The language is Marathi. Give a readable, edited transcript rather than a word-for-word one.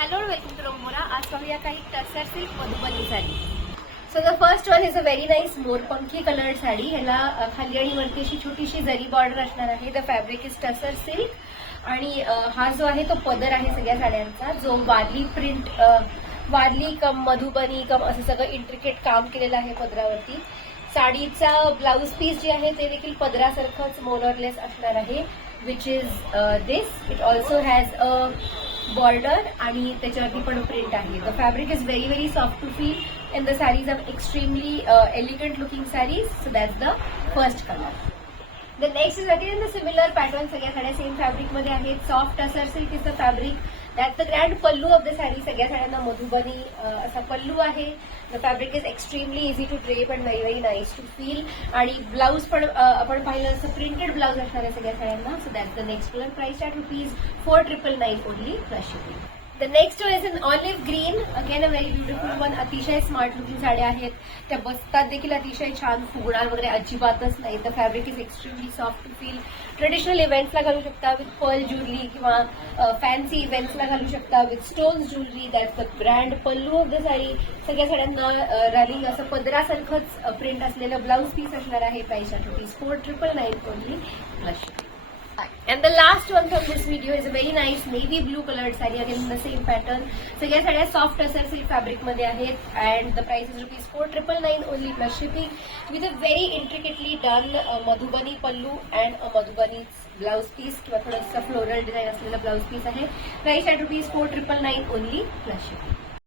Hello and welcome to Romora. आज पाहूया काही tussar silk Madhubani sari. So the first one is a very nice morpankhi coloured sari. ह्याला खाली आणि वरती अशी छोटीशी जरी बॉर्डर असणार आहे. The fabric is tussar silk आणि हा जो आहे तो पदर आहे सगळ्या साड्यांचा, जो वारली प्रिंट वारली कम मधुबनी कम असं सगळं इंट्रिकेट काम केलेलं आहे पदरावरती. साडीचा ब्लाउज पीस जे आहे ते देखील पदरासारखंच मोर ऑर लेस असणार आहे, which is this. It also has a border आणि त्याच्यावरती पण प्रिंट आहे. The fabric is very very soft to feel and the sarees are extremely elegant looking sarees. So that's the first color. The next is again the similar pattern. सगळ्या साड्या सेम फॅब्रिक मध्ये आहेत. Soft tussar silk is the fabric. That's the grand pallu of the sari. सगळ्या साड्यांना मधुबनी असा पल्लू आहे. The fabric is extremely easy to drape and very very nice to feel. आणि ब्लाउज पण आपण पाहिलं असं प्रिंटेड ब्लाउज असणार आहे सगळ्या साड्यांना. So that's the next colour. Price at ₹4999 only plus shipping. The next one is an olive green. Again a very beautiful one. अतिशय स्मार्ट लुकिंग साड्या आहेत. त्या बसतात देखील अतिशय छान, फुगणार वगैरे अजिबातच नाही. The fabric is extremely soft to feel. Traditional इव्हेंट्सला घालू शकता विथ पर्ल ज्वेलरी किंवा फॅन्सी इव्हेंट्सला घालू शकता with stones jewellery. That's the brand pallu of the sari. सगळ्या साड्यांना रॅलिंग असं पदरासारखंच प्रिंट असलेलं ब्लाउज पीस असणार आहे. Price at ₹4999 only plus shipping. And the last one from this video is a very nice navy blue colored saree, again in the same pattern. सगळ्या साड्या सॉफ्ट टसर सिल्क फॅब्रिक मध्ये आहेत and the price is ₹4999 only plus shipping with a very intricately done Madhubani pallu and a Madhubani blouse piece किंवा थोडंसं फ्लोरल डिझाईन असलेलं ब्लाउज पीस आहे. Price at ₹4999 only plus shipping.